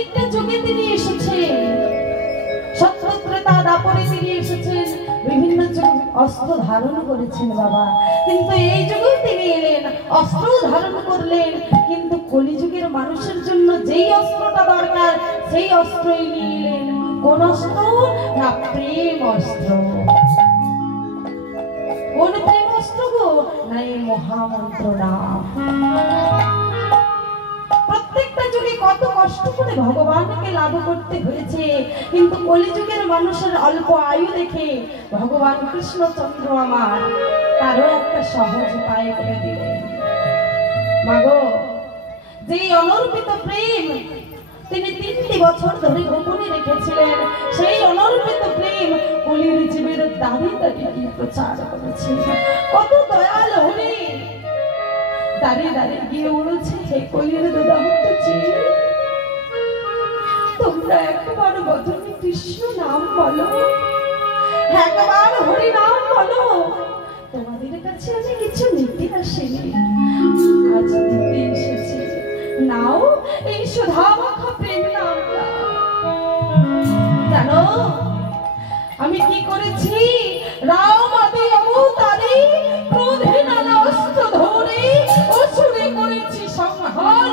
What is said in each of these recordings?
প্রত্যেকটা যুগে তিনি এসেছেন, সত্যত্রেতা দাপরে তিনি এসেছেন, বিভিন্ন যুগে অস্ত্র ধারণ করেছেন বাবা। কিন্তু এই যুগেও তিনি এলেন, অস্ত্র ধারণ করলেন, কিন্তু কলিযুগের মানুষের জন্য যেই অস্ত্রটা দরকার সেই অস্ত্রই নিয়ে এলেন। কোন অস্ত্র? না প্রেম অস্ত্র। কোন প্রেম অস্ত্র গো? না এই মহামন্ত্র নাম। প্রত্যেকটা যুগে কত কষ্ট করে ভগবানকে লাভ করতে হয়েছে, কিন্তু কলিযুগের মানুষের অল্প আয়ু দেখে ভগবান কৃষ্ণচন্দ্র আমার তারও একটা সহজ উপায় করে দিলেন। মাগো, যে অনর্পিত প্রেম তিনি 3টি বছর ধরে গোপনে রেখেছিলেন, সেই অনর্পিত প্রেম কলির জীবের দাঁড়িয়ে দাঁড়িয়ে প্রচার করেছে। কত দয়াল হরি দাঁড়িয়ে দাঁড়িয়ে গিয়ে বলেছে, হে কলির দাদাহতজি, তোমরা একবার বদনে কৃষ্ণ নাম বলো, একবার হরি নাম বলো। তোমাদের কাছে আমি কিছু নিতে আসিনি, আজ দিতে এসেছি। নাও এই সুধামাখা প্রেম নামটা। জানো আমি কি করেছি? রাম আদি অবতারে ক্রোধে নানা অস্ত্র ধরে অসুরে করেছি সংহার।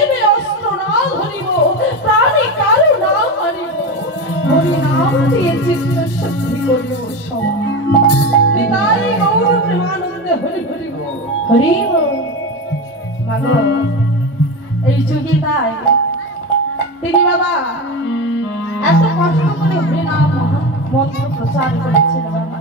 এবে অস্ত্র না ধরিব, প্রাণে কারো না মারিব, হরি নাম দিয়ে চিত্ত শুদ্ধি করিব সবার। নিতাই গৌর প্রেমানন্দে হরি হরি বল, হরি বল। ভালো এই যুগে তাই তিনি বাবা এত কষ্ট করে হরি নাম মন্ত্র প্রচার করেছেন বাবা।